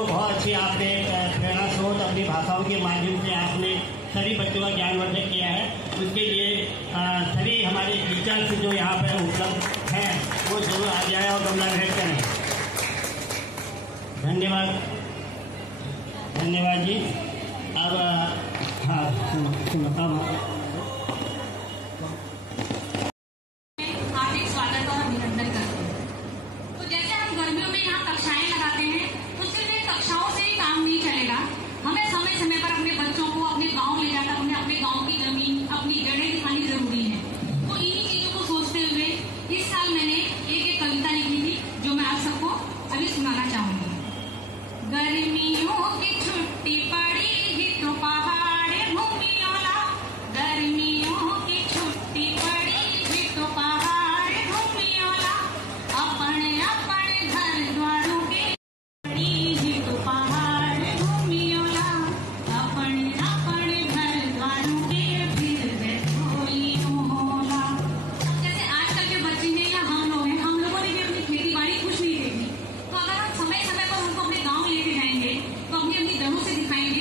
को बहुत अच्छी आपने प्रेरणा स्रोत अपनी भाषाओं के माध्यम से आपने सभी बच्चों का ज्ञानवर्धन किया है। उसके लिए सभी हमारे टीचर्स जो यहाँ पर उपलब्ध हैं वो जरूर आ जाए और गमला भेंट करें। धन्यवाद, धन्यवाद जी। अब हाँ हार्दिक स्वागत और अभिनंदन करते हैं। तो जैसे हम गर्मियों में यहाँ कक्षाएं लगाते हैं तो सिर्फ कक्षाओं से ही काम नहीं चलेगा, हमें समय समय पर अपने बच्चों को अपने गांव ले जाकर उन्हें अपने गांव की जमीन अपनी जड़ें दिखानी जरूरी है। तो इन्हीं चीजों को सोचते हुए इस साल मैंने एक कविता लिखी थी जो मैं आप सबको अभी सुनाना चाहूंगी। गर्मियों की छुट्टी पड़ी ही तो पहाड़ घूमियोला, गर्मियों की छुट्टी पड़ी ही तो पहाड़ घूमियोला, अपने अपने घर द्वारों के पड़ी ही तो पहाड़ घूमियोला, अपने अपने घर द्वारों के फिर होला। जैसे आजकल के बच्चे हैं या हम लोग हैं, हम लोगों ने भी अपनी खेती बाड़ी कुछ नहीं देखी, तो अगर हम समय समय पर उनको अपने गाँव लेके जाएंगे तो अपनी अपनी जड़ों से दिखाएंगे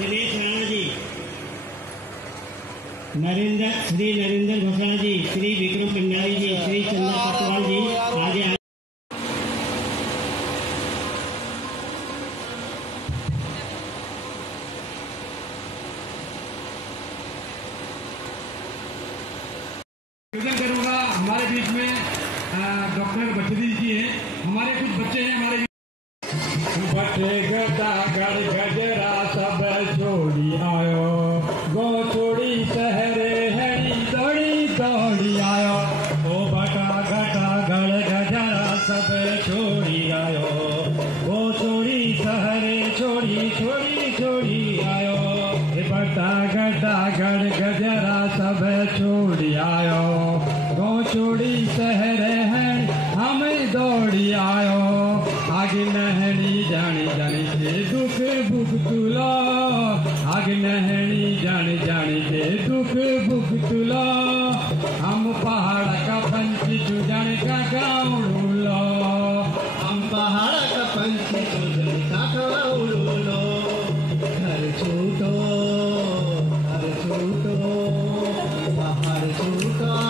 दिनेश राणा जी, श्री नरेंद्र भसाना जी, श्री विक्रम पिंडारी जी, श्री चंद्र पटवाल जी आगे निवेदन करूंगा। हमारे बीच में डॉक्टर बचदी जी हैं, हमारे कुछ बच्चे हैं हमारे बच्चे गजरा सब छोड़ी आयो, गो छोड़ी शहरे हरी दौड़ी दौड़ी आयो, ओ बटा घटा गड़ गजरा सब छोड़ी आयो, गो छोड़ी शहरे छोड़ी छोड़ी छोड़ी आयो, बटा घटा गड़ गजरा सब छोड़ी आयो, गो छोड़ी शहरे हैं हम दौड़ी आयो, आगे नहनी जानी जानी से दुख भुख तुला, आगे नहनी जानी जानी से दुख भुख तुला, हम पहाड़ का पंछी चुजन का गाँव लो, हम पहाड़ का पंछी चुजन का गाँव लो, घर छूटो पहाड़ छूटो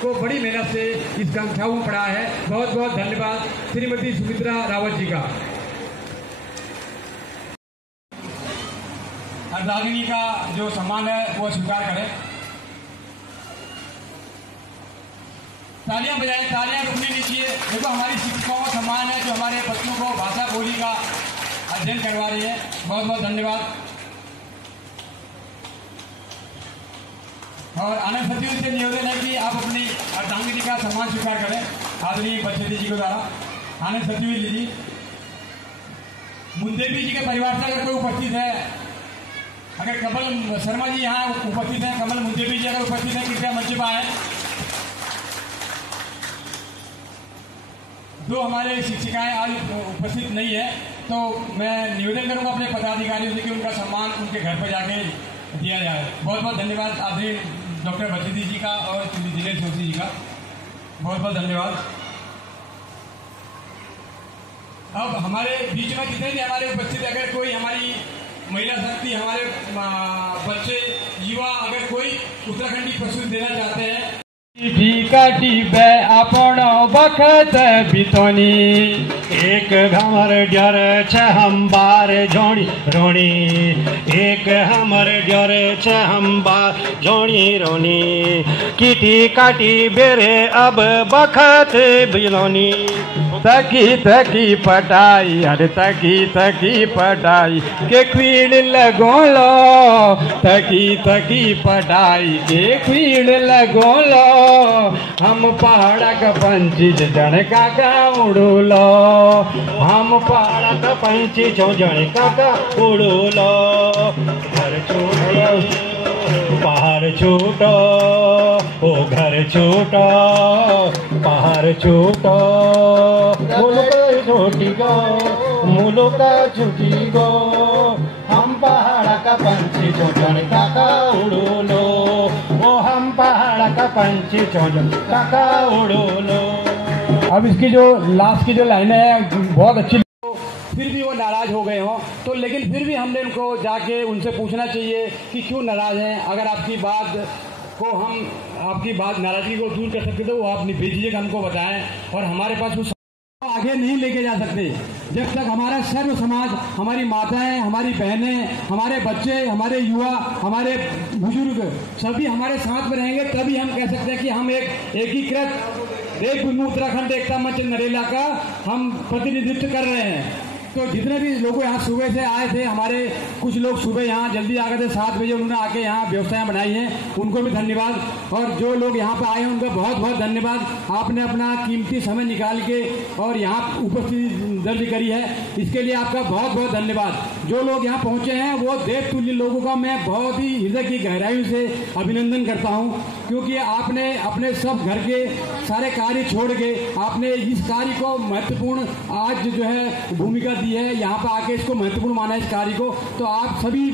को बड़ी मेहनत से इस कक्षाओं में पढ़ा है। बहुत बहुत धन्यवाद श्रीमती सुमित्रा रावत जी का। अर्धांगिनी का जो सम्मान है वो स्वीकार करें। तालियां बजाएं, तालियां रुकने नहीं चाहिए। देखो हमारी शिक्षिकाओं का सम्मान है जो हमारे बच्चों को भाषा बोली का अध्ययन करवा रही है। बहुत बहुत धन्यवाद। और आनंद सचिव से निवेदन है कि आप अपनी अर्धांगिनी का सम्मान स्वीकार करें आदरणीय बचेदी जी के द्वारा। आनंद सचिव जी, मुंदेवी जी के परिवार से अगर कोई उपस्थित है, अगर कमल शर्मा जी यहाँ उपस्थित हैं, कमल मुंदेवी जी अगर उपस्थित हैं, कृपया मंच पर आए। दो हमारे शिक्षिकाएं आज उपस्थित नहीं है, तो मैं निवेदन करूंगा अपने पदाधिकारियों से कि उनका सम्मान उनके घर पर जाके दिया जाए। बहुत बहुत धन्यवाद आदरणीय डॉक्टर बचेदी जी का और श्री दिनेश जोशी जी का। बहुत बहुत धन्यवाद। अब हमारे बीच में जितने भी हमारे उपस्थित, अगर कोई हमारी महिला शक्ति, हमारे बच्चे, युवा, अगर कोई उत्तराखंडी प्रस्तुति देना चाहते हैं। काटिबे आपण बखत बितोनी, एक हमर डर छ हम बार जोड़ी रोनी, एक हमर डर छ हम बार जोड़ी रोनी, किटी काटी बेरे अब बखत बिलोनी, तकी तकी पटाई, अरे तकी तकी पटाई के क्वीड़ लगो लो, तकी तकी पटाई के क्वीड़ लगो लो, हम पहाड़ का पंछी जन का उड़ू लो, हम पहाड़ का पंछी जन का उड़ू लो, घर छूटो पहाड़ छूटो, ओ घर छूटो पहाड़ छूटो, मुल्क छोटी गो मुल्क छुटी गो, हम पहाड़ का पंछी जन का उड़ू लो, ओ हम पहाड़ का पंछी का उड़ो लो। अब इसकी जो लास्ट की जो लाइनें हैं बहुत अच्छी, फिर भी वो नाराज हो गए हों तो, लेकिन फिर भी हमने उनको जाके उनसे पूछना चाहिए कि क्यों नाराज हैं। अगर आपकी बात को हम आपकी बात नाराजगी को दूर कर सकते तो वो आप बेझिझक हमको बताएं, और हमारे पास उस आगे नहीं लेके जा सकते जब तक हमारा सर्व समाज, हमारी माताएं, हमारी बहनें, हमारे बच्चे, हमारे युवा, हमारे बुजुर्ग सभी हमारे साथ में रहेंगे, तभी हम कह सकते हैं कि हम एक एकीकृत एक उत्तराखंड एकता मंच नरेला का हम प्रतिनिधित्व कर रहे हैं। तो जितने भी लोग यहाँ सुबह से आए थे, हमारे कुछ लोग सुबह यहाँ जल्दी आ गए थे, 7 बजे उन्होंने आके यहाँ व्यवस्थाएं बनाई हैं, उनको भी धन्यवाद। और जो लोग यहाँ पर आए हैं उनका बहुत बहुत धन्यवाद। आपने अपना कीमती समय निकाल के और यहाँ उपस्थिति दर्ज करी है, इसके लिए आपका बहुत बहुत धन्यवाद। जो लोग यहाँ पहुँचे हैं वो देवतुल्य लोगों का मैं बहुत ही हृदय की गहराई से अभिनंदन करता हूँ, क्योंकि आपने अपने सब घर के सारे कार्य छोड़ के आपने इस कार्य को महत्वपूर्ण आज जो है भूमिका दी है, यहाँ पर आके इसको महत्वपूर्ण माना इस कार्य को। तो आप सभी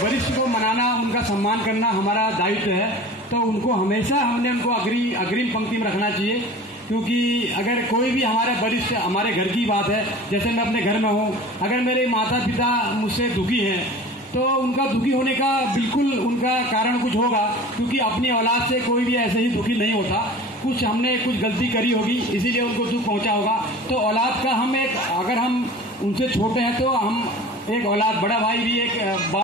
वरिष्ठ को मनाना, उनका सम्मान करना हमारा दायित्व है, तो उनको हमेशा हमने उनको अग्रिम पंक्ति में रखना चाहिए। क्योंकि अगर कोई भी हमारे वरिष्ठ हमारे घर की बात है, जैसे मैं अपने घर में हूँ, अगर मेरे माता पिता मुझसे दुखी हैं तो उनका दुखी होने का बिल्कुल उनका कारण कुछ होगा, क्योंकि अपनी औलाद से कोई भी ऐसे ही दुखी नहीं होता। कुछ हमने कुछ गलती करी होगी इसीलिए उनको दुख पहुंचा होगा। तो औलाद का हम एक, अगर हम उनसे छोटे हैं तो हम एक औलाद, बड़ा भाई भी एक